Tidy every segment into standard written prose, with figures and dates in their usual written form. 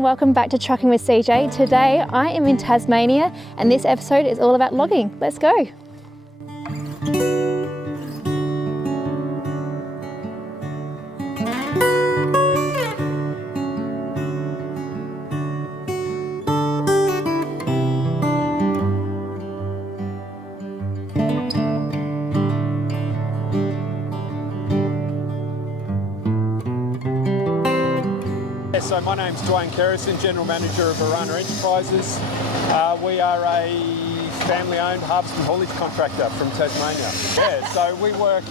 and welcome back to Trucking with CJ. Today I am in Tasmania and this episode is all about logging. Let's go. So my name's Dwayne, General Manager of Orana Enterprises. We are a family-owned harvest and haulage contractor from Tasmania. So we work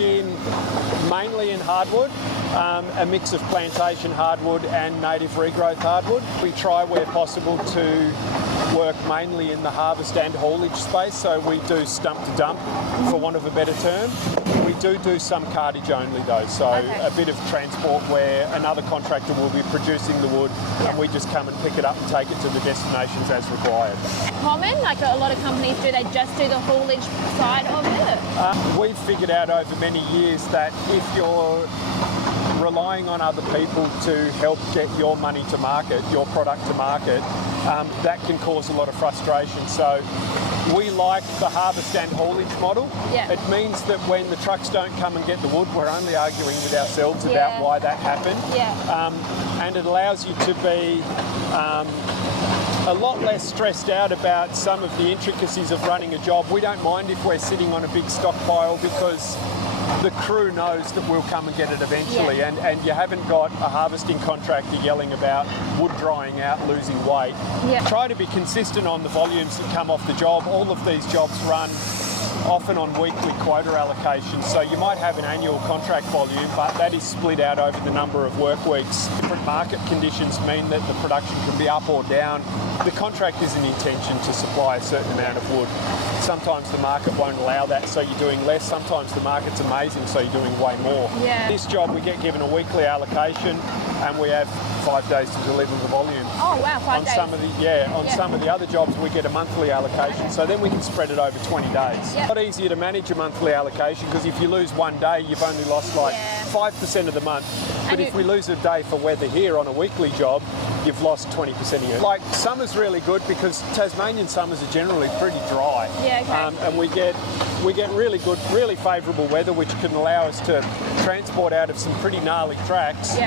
mainly in hardwood, a mix of plantation hardwood and native regrowth hardwood. We try where possible to work mainly in the harvest and haulage space, so we do stump to dump, for want of a better term. We do some cartage only though, so a bit of transport where another contractor will be producing the wood and we just come and pick it up and take it to the destinations as required. Common, like a lot of companies do, they just do the haulage side of it? We've figured out over many years that if you're relying on other people to help get your money to market, your product to market, that can cause a lot of frustration. So we like the harvest and haulage model. It means that when the trucks don't come and get the wood, we're only arguing with ourselves about why that happened. And it allows you to be a lot less stressed out about some of the intricacies of running a job. We don't mind if we're sitting on a big stockpile because the crew knows that we'll come and get it eventually, and you haven't got a harvesting contractor yelling about wood drying out, losing weight. Try to be consistent on the volumes that come off the job. All of these jobs run often on weekly quota allocations, so you might have an annual contract volume, but that is split out over the number of work weeks. Different market conditions mean that the production can be up or down. The contract is an intention to supply a certain amount of wood. Sometimes the market won't allow that, so you're doing less. Sometimes the market's amazing, so you're doing way more. This job we get given a weekly allocation and we have 5 days to deliver the volume. Oh wow, 5 days. Some of the other jobs we get a monthly allocation, so then we can spread it over 20 days. It's a lot easier to manage a monthly allocation because if you lose one day, you've only lost like 5% of the month. But if we lose a day for weather here on a weekly job, you've lost 20% of it. Like summer's really good because Tasmanian summers are generally pretty dry. And we get really good, really favourable weather, which can allow us to transport out of some pretty gnarly tracks.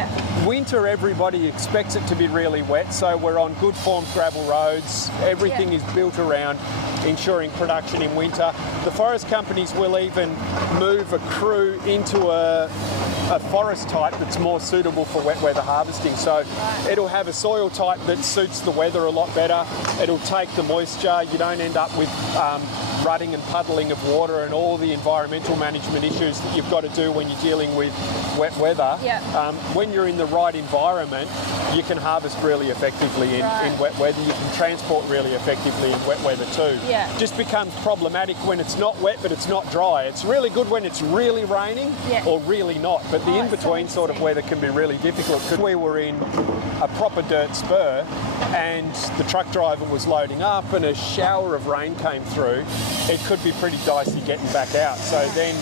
Winter, everybody expects it to be really wet, so we're on good formed gravel roads. Everything is built around ensuring production in winter. The forest companies will even move a crew into a forest type that's more suitable for wet weather harvesting. So it'll have a soil type that suits the weather a lot better. It'll take the moisture. You don't end up with rutting and puddling of water and all the environmental management issues that you've got to do when you're dealing with wet weather. When you're in the right environment, you can harvest really effectively in wet weather. You can transport really effectively in wet weather too. Just becomes problematic when it's not wet but it's not dry. It's really good when it's really raining or really not, but the in-between sort of weather can be really difficult. Because we were in a proper dirt spur and the truck driver was loading up and a shower of rain came through, it could be pretty dicey getting back out. So then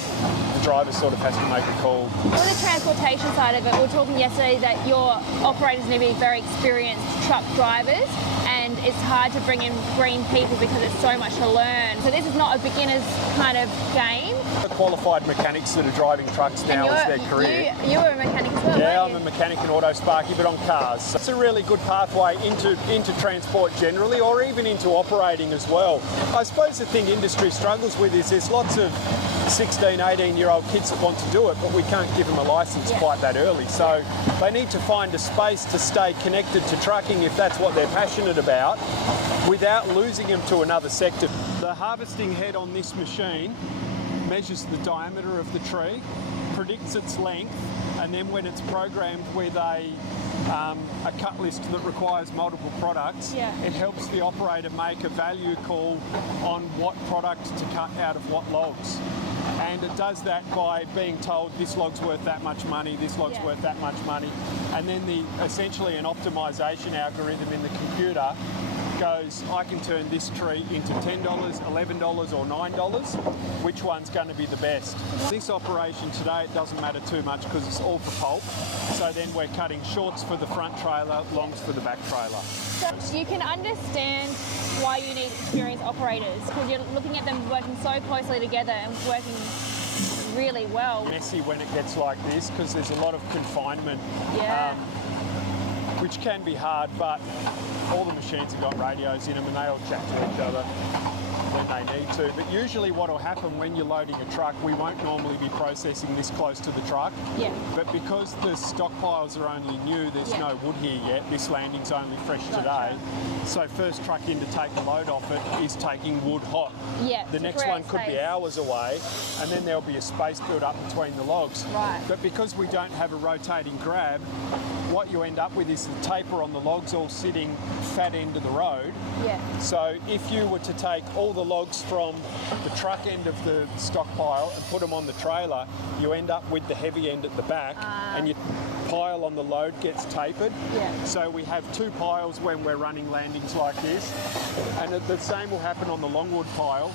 the driver sort of has to make a call. On the transportation side of it, we were talking yesterday that your operators need to be very experienced truck drivers, and it's hard to bring in green people because it's so much to learn. So this is not a beginner's kind of game. Qualified mechanics that are driving trucks now as their career. You were a mechanic as well, I'm a mechanic in Auto Sparky, but on cars. So it's a really good pathway into transport generally, or even into operating as well. I suppose the thing industry struggles with is there's lots of 16, 18-year-old kids that want to do it, but we can't give them a licence quite that early. So they need to find a space to stay connected to trucking if that's what they're passionate about, without losing them to another sector. The harvesting head on this machine measures the diameter of the tree, predicts its length, and then when it's programmed with a cut list that requires multiple products, it helps the operator make a value call on what product to cut out of what logs. And it does that by being told this log's worth that much money, this log's worth that much money, and then essentially an optimisation algorithm in the computer goes, I can turn this tree into $10, $11 or $9. Which one's going to be the best? This operation today, it doesn't matter too much because it's all for pulp. So then we're cutting shorts for the front trailer, longs for the back trailer. So you can understand why you need experienced operators, because you're looking at them working so closely together and working really well. Messy when it gets like this because there's a lot of confinement, which can be hard, but all the machines have got radios in them and they all chat to each other when they need to. But usually what will happen when you're loading a truck, we won't normally be processing this close to the truck. Yeah. But because the stockpiles are only new, there's no wood here yet. This landing's only fresh today. So first truck in to take the load off it is taking wood hot. Yeah. The next one could be hours away, and then there'll be a space built up between the logs. Right. But because we don't have a rotating grab, what you end up with is the taper on the logs all sitting fat end of the road. Yeah. So if you were to take all the logs from the truck end of the stockpile and put them on the trailer, you end up with the heavy end at the back, and your pile on the load gets tapered. Yeah. So we have two piles when we're running landings like this, and the same will happen on the longwood pile.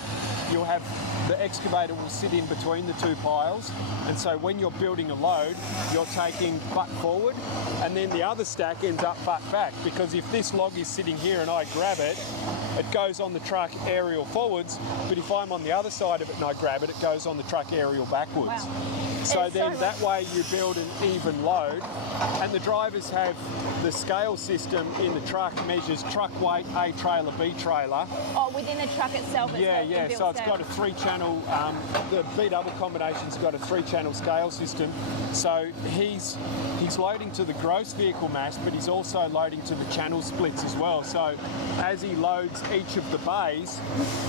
You'll have the excavator will sit in between the two piles, and so when you're building a load, you're taking butt forward, and then the other stack ends up butt back, because if this log is sitting here and I grab it, it goes on the truck aerial forwards, but if I'm on the other side of it and I grab it, it goes on the truck aerial backwards. Wow. So then that way you build an even load, and the drivers have the scale system in the truck measures truck weight, A trailer, B trailer. Oh, within the truck itself? Yeah. So it's got a 3-channel, the B double combination's got a 3-channel scale system. So he's loading to the gross vehicle mass, but he's also loading to the channel splits as well. So as he loads each of the bays,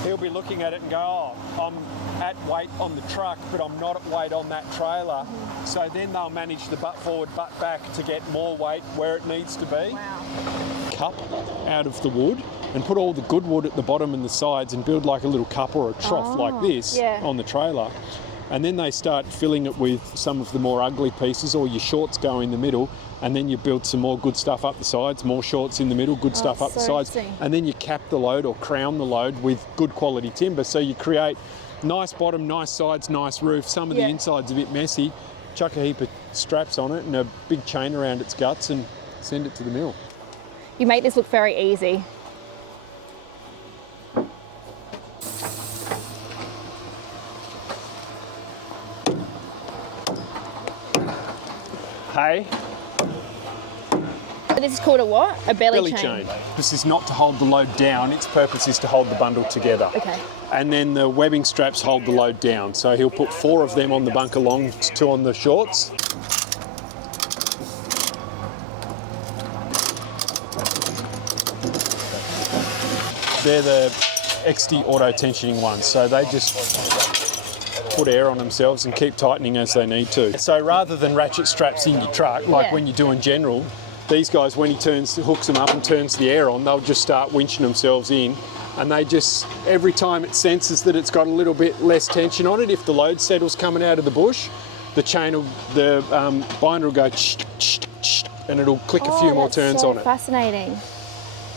he'll be looking at it and go, oh, I'm at weight on the truck, but I'm not at weight on that trailer. So then they'll manage the butt forward, butt back to get more weight where it needs to be. Wow. Cup out of the wood and put all the good wood at the bottom and the sides and build like a little cup or a trough like this on the trailer. And then they start filling it with some of the more ugly pieces, or your shorts go in the middle, and then you build some more good stuff up the sides, more shorts in the middle, good stuff up the sides, and then you cap the load or crown the load with good quality timber. So you create nice bottom, nice sides, nice roof. Some of the inside's a bit messy. Chuck a heap of straps on it and a big chain around its guts and send it to the mill. You make this look very easy. Hey. This is called a what? A belly chain. This is not to hold the load down. Its purpose is to hold the bundle together. Okay. And then the webbing straps hold the load down. So he'll put 4 of them on the bunker long, 2 on the shorts. They're the XD auto tensioning ones. So they just put air on themselves and keep tightening as they need to. So rather than ratchet straps in your truck, like when you do in general, these guys, when he hooks them up and turns the air on, they'll just start winching themselves in, and they just, every time it senses that it's got a little bit less tension on it, if the load settle's coming out of the bush, the binder will go and it'll click a few more turns on it. Fascinating.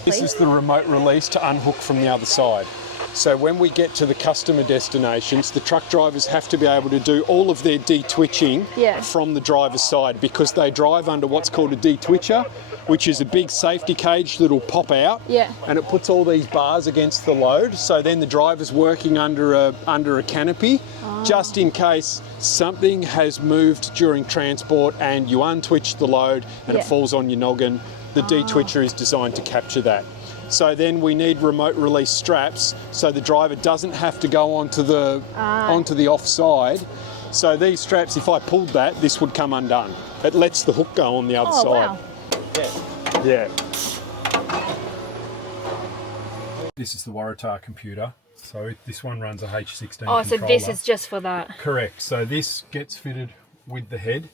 This is the remote release to unhook from the other side. So when we get to the customer destinations, the truck drivers have to be able to do all of their de-twitching from the driver's side, because they drive under what's called a de-twitcher, which is a big safety cage that'll pop out, and it puts all these bars against the load. So then the driver's working under a canopy, just in case something has moved during transport and you untwitch the load and it falls on your noggin. The de-twitcher is designed to capture that. So then we need remote release straps so the driver doesn't have to go onto the offside. So these straps, if I pulled that, this would come undone. It lets the hook go on the other side. Wow. Yeah. This is the Waratah computer. So this one runs a H16 controller. So this is just for that? Correct. So this gets fitted with the head,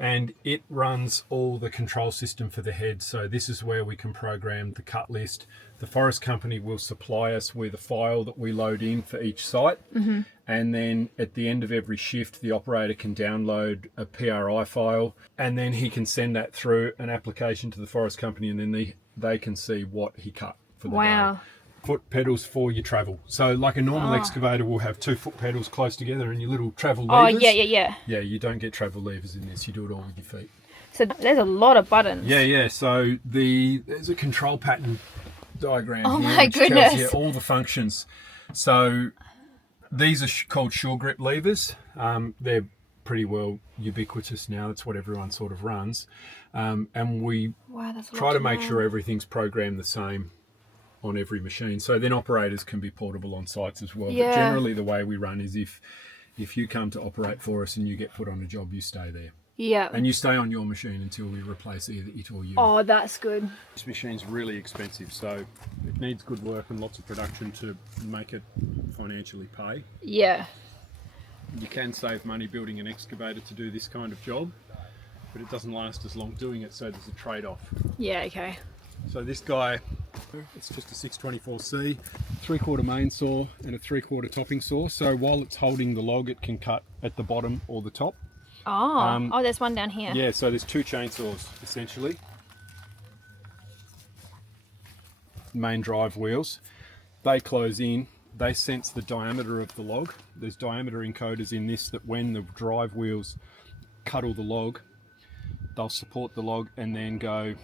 and it runs all the control system for the head. So this is where we can program the cut list. The forest company will supply us with a file that we load in for each site, and then at the end of every shift the operator can download a PRI file, and then he can send that through an application to the forest company, and then they can see what he cut. for the Wow. day. Foot pedals for your travel. So like a normal excavator will have 2 foot pedals close together and your little travel levers. Oh, yeah. Yeah, you don't get travel levers in this. You do it all with your feet. So there's a lot of buttons. Yeah. So there's a control pattern diagram here, my which tells goodness. you all the functions. So these are called sure grip levers. They're pretty well ubiquitous now. That's what everyone sort of runs. And we That's a try lot to make know. sure everything's programmed the same on every machine. So then operators can be portable on sites as well. Yeah. But generally the way we run is if you come to operate for us and you get put on a job, you stay there. Yeah. And you stay on your machine until we replace either it or you. Oh, that's good. This machine's really expensive, so it needs good work and lots of production to make it financially pay. Yeah. You can save money building an excavator to do this kind of job, but it doesn't last as long doing it, so there's a trade-off. Yeah, okay. So this guy, it's just a 624C, 3/4 main saw and a 3/4 topping saw. So while it's holding the log, it can cut at the bottom or the top. Oh, there's one down here. Yeah, so there's 2 chainsaws essentially. Main drive wheels. They close in, they sense the diameter of the log. There's diameter encoders in this that when the drive wheels cuddle the log, they'll support the log and then go,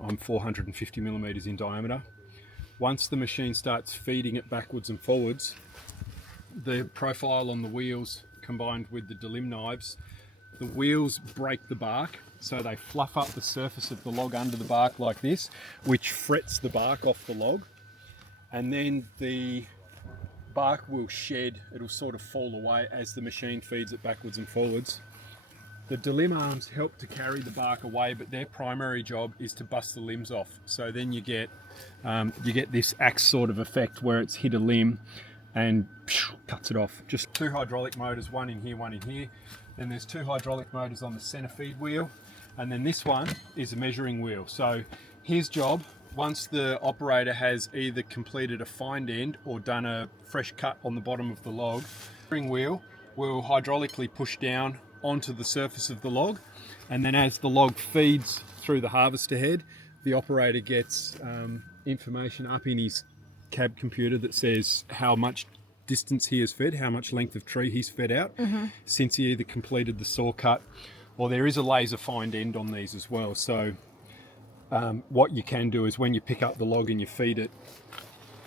I'm 450 millimeters in diameter. Once the machine starts feeding it backwards and forwards, the profile on the wheels combined with the delim knives, the wheels break the bark, so they fluff up the surface of the log under the bark like this, which frets the bark off the log, and then the bark will shed, it'll sort of fall away as the machine feeds it backwards and forwards. The delim arms help to carry the bark away, but their primary job is to bust the limbs off. So then you get this axe sort of effect where it's hit a limb and cuts it off. Just 2 hydraulic motors, one in here, one in here. Then there's 2 hydraulic motors on the center feed wheel, and then this one is a measuring wheel. So his job, once the operator has either completed a find end or done a fresh cut on the bottom of the log, the measuring wheel will hydraulically push down onto the surface of the log, and then as the log feeds through the harvester head, the operator gets information up in his cab computer that says how much distance he has fed, how much length of tree he's fed out since he either completed the saw cut, or there is a laser find end on these as well. So what you can do is when you pick up the log and you feed it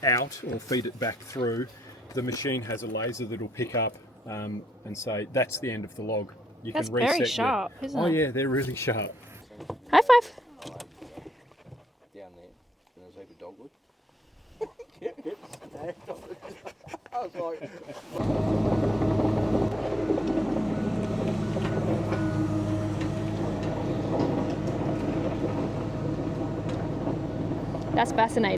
out or feed it back through, the machine has a laser that'll pick up and say that's the end of the log. You That's can reset very sharp, isn't it? Oh yeah, they're really sharp. High five. Down there, and there's a heap of dogwood. I was like, That's fascinating.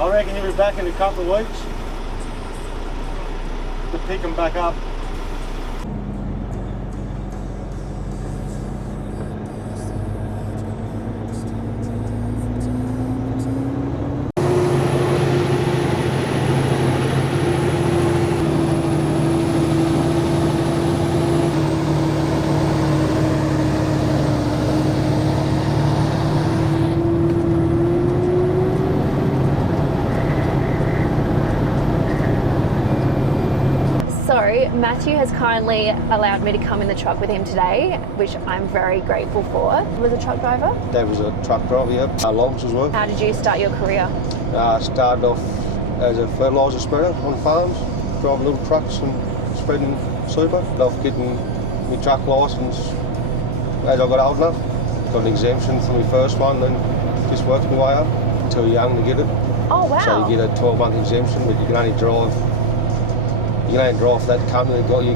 I reckon he'll be back in a couple of weeks to pick them back up. Matthew has kindly allowed me to come in the truck with him today, which I'm very grateful for. Was a truck driver? Dad was a truck driver, yeah. Logs as well. How did you start your career? Started off as a fertiliser spreader on farms, driving little trucks and spreading super. Off getting my truck licence as I got old enough. Got an exemption for my first one and just worked my way up. Too young to get it. Oh wow. So you get a 12-month exemption, but you can only drive for that company that got you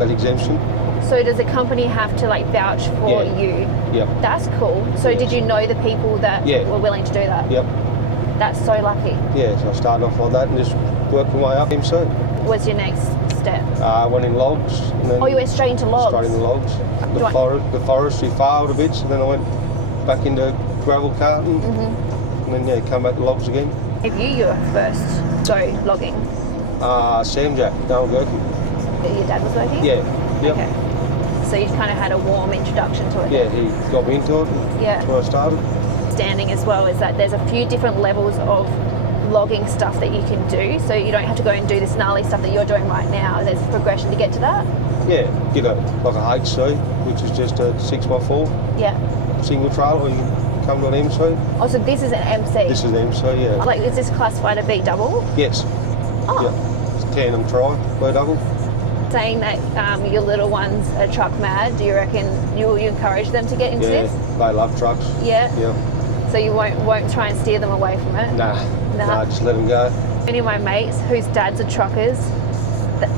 that exemption. So does the company have to like vouch for you? Yep. That's cool. So did you know the people that were willing to do that? Yep. That's so lucky. Yeah, so I started off like that and just worked my way up. So what's your next step? I went in logs. And then you went straight into logs? Straight into logs. The forestry failed a bit, so then I went back into gravel carting and then come back to logs again. If you were first go logging? Sam Jack, down working. Your dad was working? Yeah. Yep. Okay. So you kind of had a warm introduction to it? Yeah, he got me into it. Yeah. That's where I started. Understanding as well is that there's a few different levels of logging stuff that you can do, so you don't have to go and do this gnarly stuff that you're doing right now. There's a progression to get to that. Yeah, get a HC, which is just a 6x4 single trailer, or you can come to an MC. Oh, so this is an MC? This is an MC, yeah. Like, is this classified a B double? Yes. Oh. Yeah. It's tandem tri, B double. Saying that your little ones are truck mad, do you reckon you encourage them to get into this? Yeah, they love trucks. Yeah? Yeah. So you won't try and steer them away from it? Nah, just let them go. Many of my mates whose dads are truckers,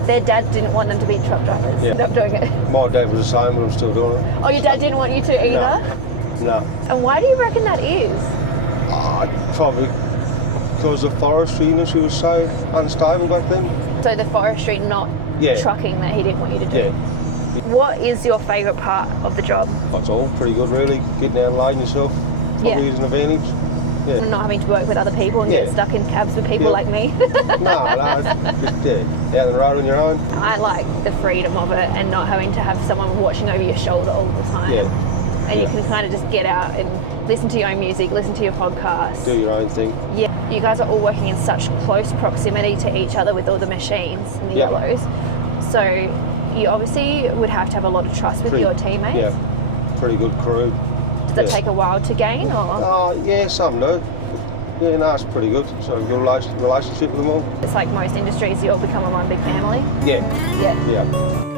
their dad didn't want them to be truck drivers. Yeah. Stop doing it. My dad was the same, but I'm still doing it. Oh, your dad didn't want you to either? No. And why do you reckon that is? Probably because the forestry industry was so unstable back then. So the forestry, not trucking, that he didn't want you to do? Yeah. What is your favourite part of the job? That's all pretty good, really. Getting out and loading yourself probably is an advantage. Yeah. Not having to work with other people and get stuck in cabs with people like me. No, just out on the road on your own. I like the freedom of it and not having to have someone watching over your shoulder all the time. Yeah. And you can kind of just get out and listen to your own music, listen to your podcast. Do your own thing. Yeah. You guys are all working in such close proximity to each other with all the machines and the yellows. So you obviously would have to have a lot of trust with your teammates. Yeah. Pretty good crew. Does that take a while to gain, or? Yeah, some do. Yeah, no, it's pretty good. So a good relationship with them all. It's like most industries, you all become a one big family. Yeah. Yeah.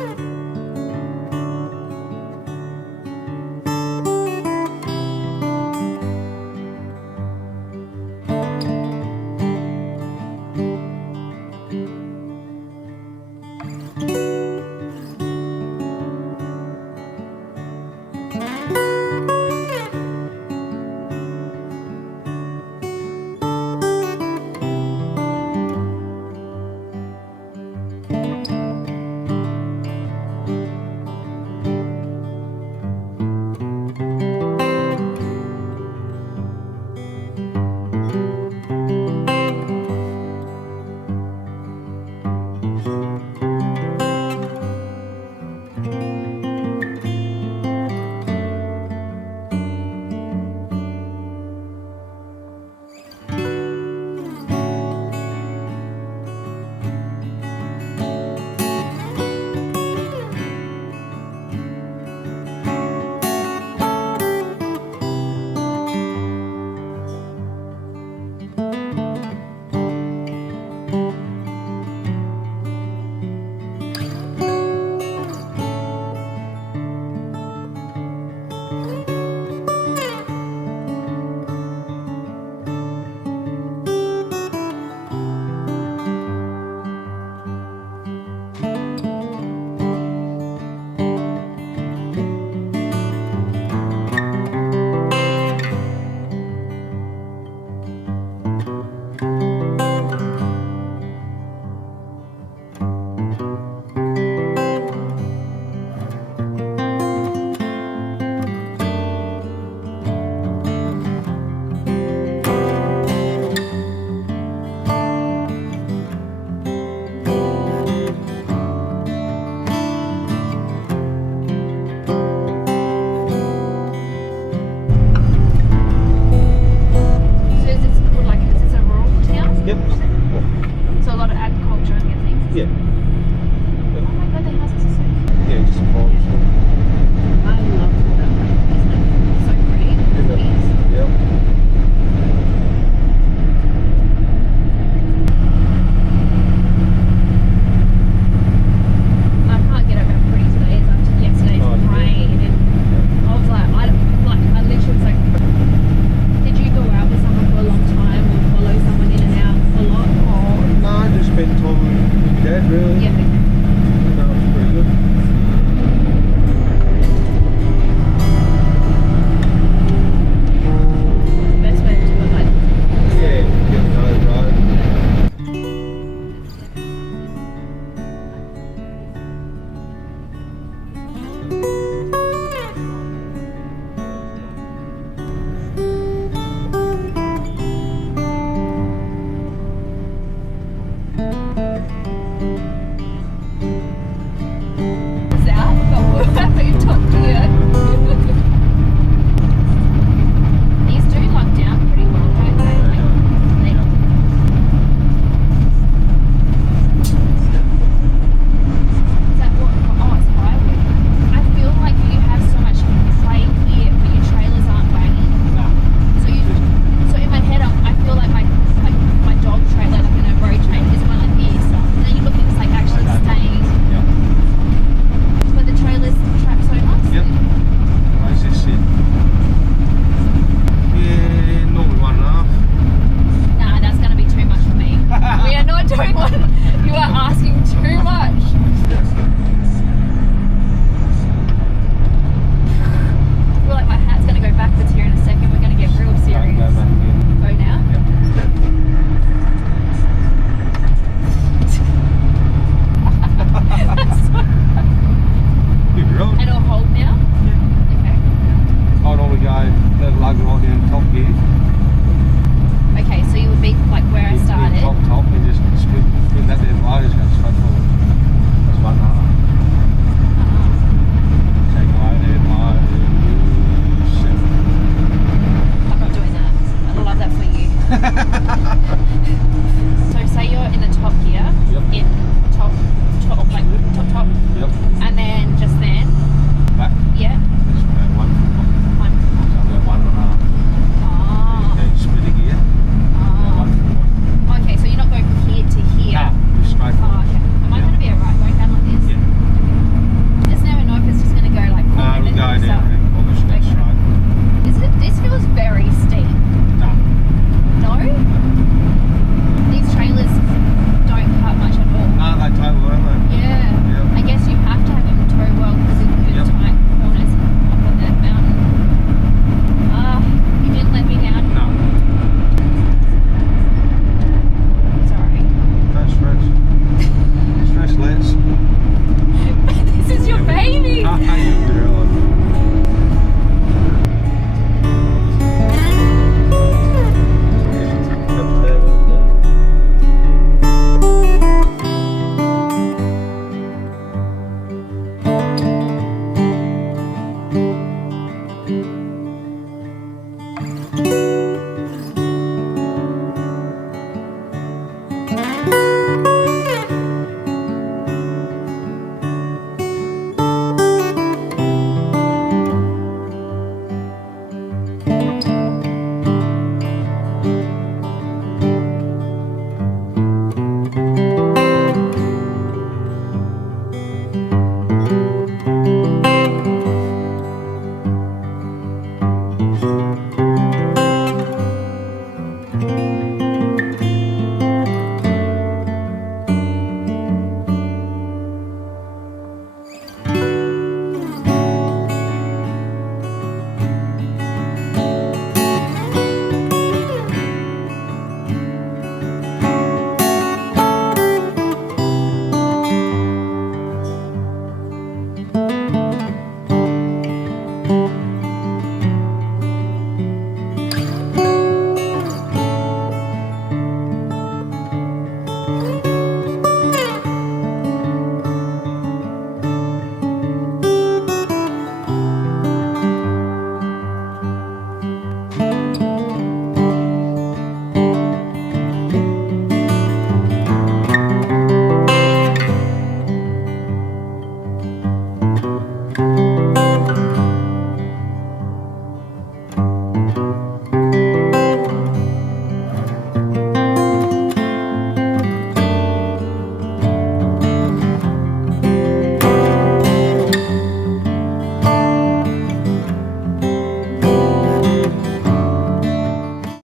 Bye.